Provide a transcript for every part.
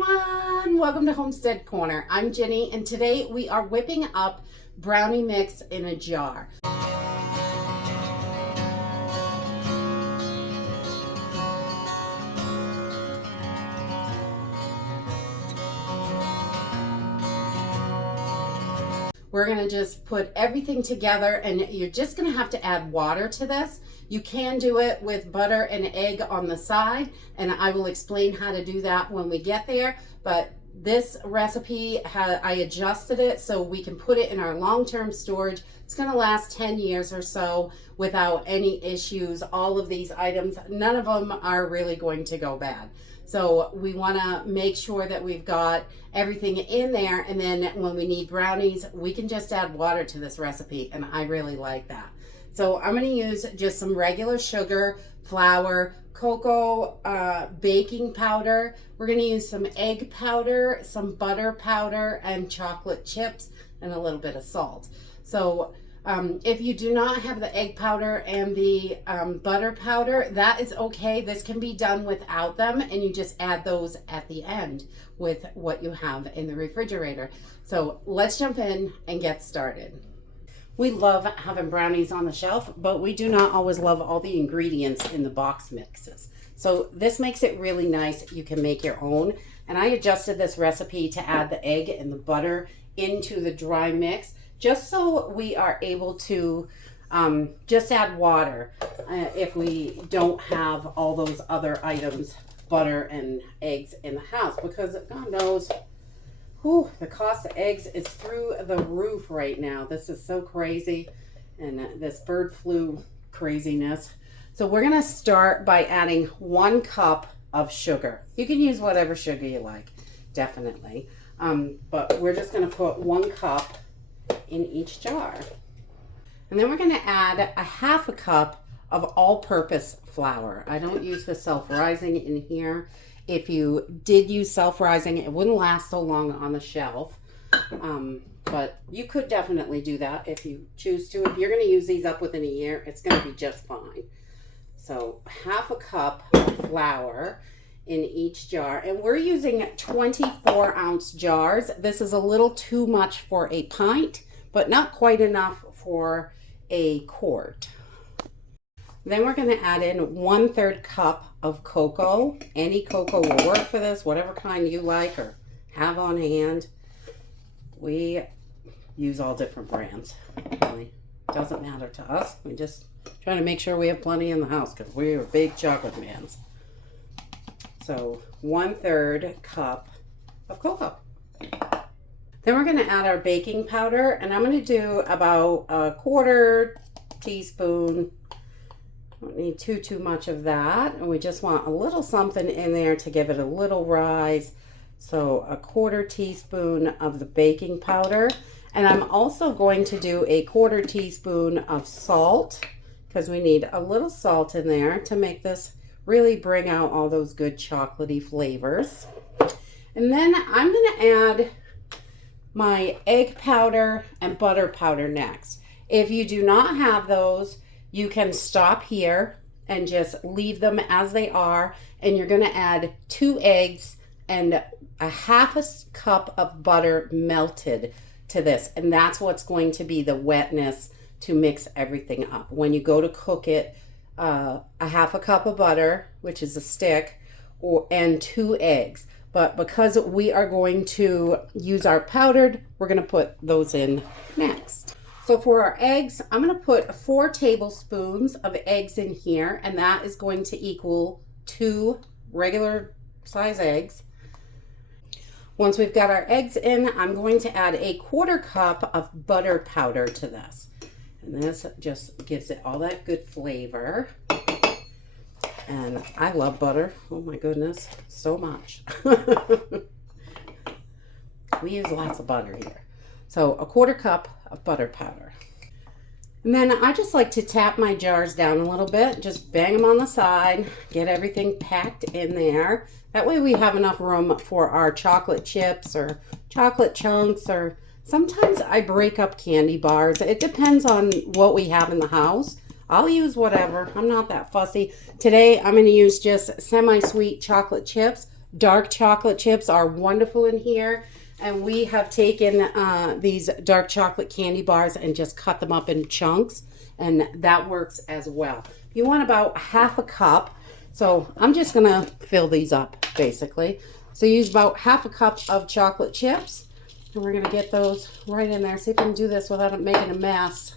everyone, welcome to Homestead Corner. I'm Jenny and today we are whipping up brownie mix in a jar. We're going to just put everything together and you're just going to have to add water to this. You can do it with butter and egg on the side, and I will explain how to do that when we get there. But this recipe, I adjusted it so we can put it in our long-term storage. It's going to last 10 years or so without any issues. All of these items, none of them are really going to go bad. So we want to make sure that we've got everything in there, and then when we need brownies, we can just add water to this recipe, and I really like that. So I'm going to use just some regular sugar, flour, cocoa, baking powder. We're going to use some egg powder, some butter powder, and chocolate chips, and a little bit of salt. So if you do not have the egg powder and the butter powder, that is okay. This can be done without them, and you just add those at the end with what you have in the refrigerator. So let's jump in and get started. We love having brownies on the shelf, but we do not always love all the ingredients in the box mixes. So this makes it really nice. You can make your own. And I adjusted this recipe to add the egg and the butter into the dry mix, just so we are able to just add water if we don't have all those other items, butter and eggs in the house, because God knows, whew, the cost of eggs is through the roof right now. This is so crazy, and this bird flu craziness. So we're gonna start by adding 1 cup of sugar. You can use whatever sugar you like, definitely. But we're just gonna put 1 cup in each jar. And then we're going to add a 1/2 cup of all-purpose flour. I don't use the self-rising in here. If you did use self-rising, it wouldn't last so long on the shelf. But you could definitely do that if you choose to. If you're going to use these up within a year, it's going to be just fine. So 1/2 cup of flour in each jar, and we're using 24-ounce jars. This is a little too much for a pint, but not quite enough for a quart. Then we're going to add in 1/3 cup of cocoa. Any cocoa will work for this, whatever kind you like or have on hand. We use all different brands. Really doesn't matter to us. We just try to make sure we have plenty in the house because we are big chocolate fans. So 1/3 cup of cocoa. Then we're going to add our baking powder, and I'm going to do about a 1/4 teaspoon. Don't need too much of that, and we just want a little something in there to give it a little rise. So a 1/4 teaspoon of the baking powder, and I'm also going to do a 1/4 teaspoon of salt, because we need a little salt in there to make this really bring out all those good chocolatey flavors. And then I'm going to add my egg powder and butter powder next. If you do not have those, you can stop here and just leave them as they are, and you're going to add 2 eggs and a 1/2 cup of butter melted to this, and that's what's going to be the wetness to mix everything up. When you go to cook it, a 1/2 cup of butter, which is a stick, and 2 eggs. But because we are going to use our powdered, we're going to put those in next. So for our eggs, I'm going to put 4 tablespoons of eggs in here, and that is going to equal 2 regular size eggs. Once we've got our eggs in, I'm going to add a 1/4 cup of butter powder to this. And this just gives it all that good flavor. And I love butter. Oh my goodness, so much. We use lots of butter here. So a 1/4 cup of butter powder. And then I just like to tap my jars down a little bit, just bang them on the side, get everything packed in there. That way we have enough room for our chocolate chips or chocolate chunks, or sometimes I break up candy bars. It depends on what we have in the house. I'll use whatever. I'm not that fussy. Today I'm going to use just semi-sweet chocolate chips, dark chocolate chips are wonderful in here. And we have taken these dark chocolate candy bars and just cut them up in chunks. And that works as well. You want about half a cup. So I'm just going to fill these up, basically. So use about half a cup of chocolate chips. And we're going to get those right in there. See if I can do this without it making a mess.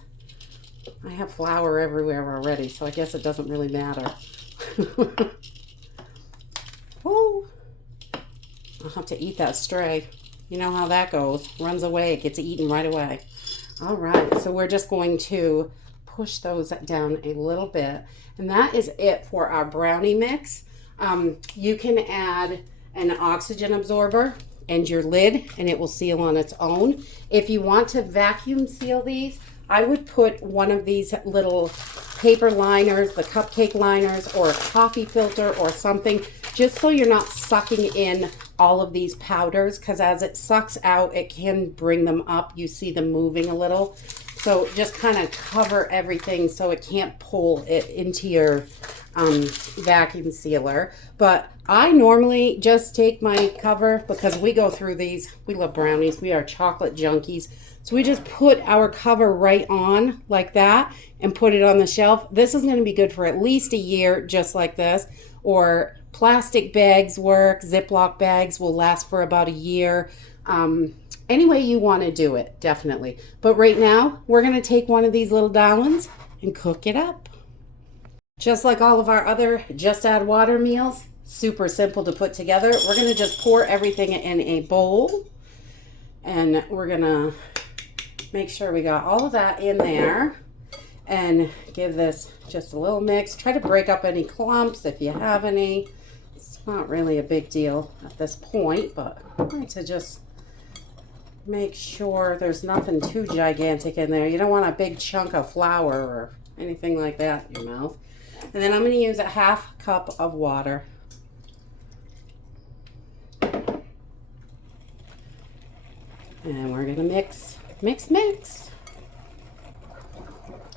I have flour everywhere already, so I guess it doesn't really matter. Oh, I'll have to eat that stray. You know how that goes. Runs away, it gets eaten right away. All right, so we're just going to push those down a little bit. And that is it for our brownie mix. You can add an oxygen absorber and your lid, and it will seal on its own. If you want to vacuum seal these, I would put one of these little paper liners, the cupcake liners, or a coffee filter or something, just so you're not sucking in all of these powders, because as it sucks out, it can bring them up. You see them moving a little. So just kind of cover everything so it can't pull it into your vacuum sealer. But I normally just take my cover, because we go through these. We love brownies. We are chocolate junkies. So we just put our cover right on like that and put it on the shelf. This is going to be good for at least a year, just like this. Or plastic bags work. Ziploc bags will last for about a year. Any way you want to do it, definitely. But right now, we're going to take one of these little downs and cook it up. Just like all of our other Just Add Water meals, super simple to put together. We're going to just pour everything in a bowl. And we're going to make sure we got all of that in there. And give this just a little mix. Try to break up any clumps if you have any. It's not really a big deal at this point, but I like to just make sure there's nothing too gigantic in there. You don't want a big chunk of flour or anything like that in your mouth. And then I'm going to use a half cup of water. And we're going to mix, mix, mix.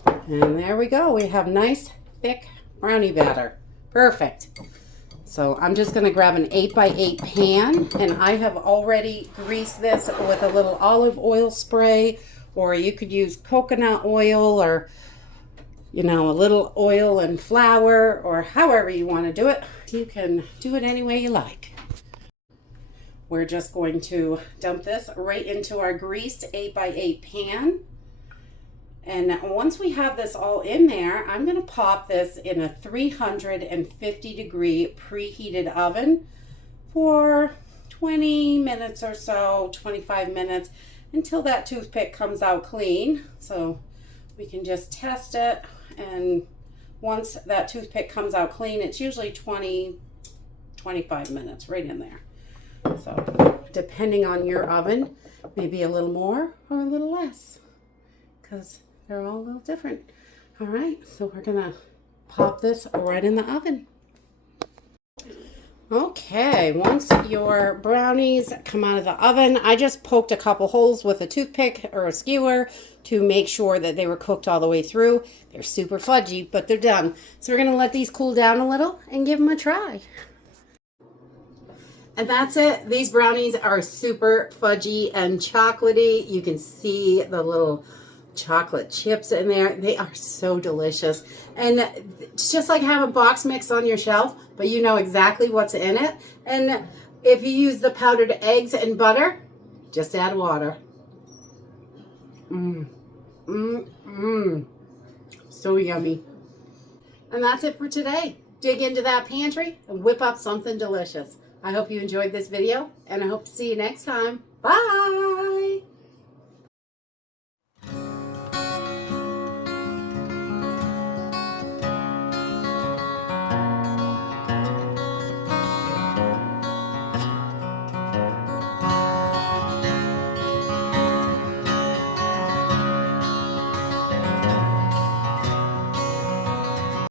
And there we go. We have nice, thick brownie batter. Perfect. So I'm just going to grab an 8x8 pan, and I have already greased this with a little olive oil spray, or you could use coconut oil, or, you know, a little oil and flour, or however you want to do it. You can do it any way you like. We're just going to dump this right into our greased 8x8 pan. And once we have this all in there, I'm going to pop this in a 350 degree preheated oven for 20 minutes or so, 25 minutes, until that toothpick comes out clean. So we can just test it. And once that toothpick comes out clean, it's usually 20, 25 minutes right in there. So depending on your oven, maybe a little more or a little less, because they're all a little different. All right, so we're gonna pop this right in the oven. Okay, once your brownies come out of the oven, I just poked a couple holes with a toothpick or a skewer to make sure that they were cooked all the way through. They're super fudgy, but they're done. So we're gonna let these cool down a little and give them a try. And that's it. These brownies are super fudgy and chocolatey. You can see the little chocolate chips in there. They are so delicious. And it's just like having box mix on your shelf, but you know exactly what's in it. And if you use the powdered eggs and butter, just add water. So yummy. And that's it for today. Dig into that pantry and whip up something delicious. I hope you enjoyed this video, and I hope to see you next time. Bye!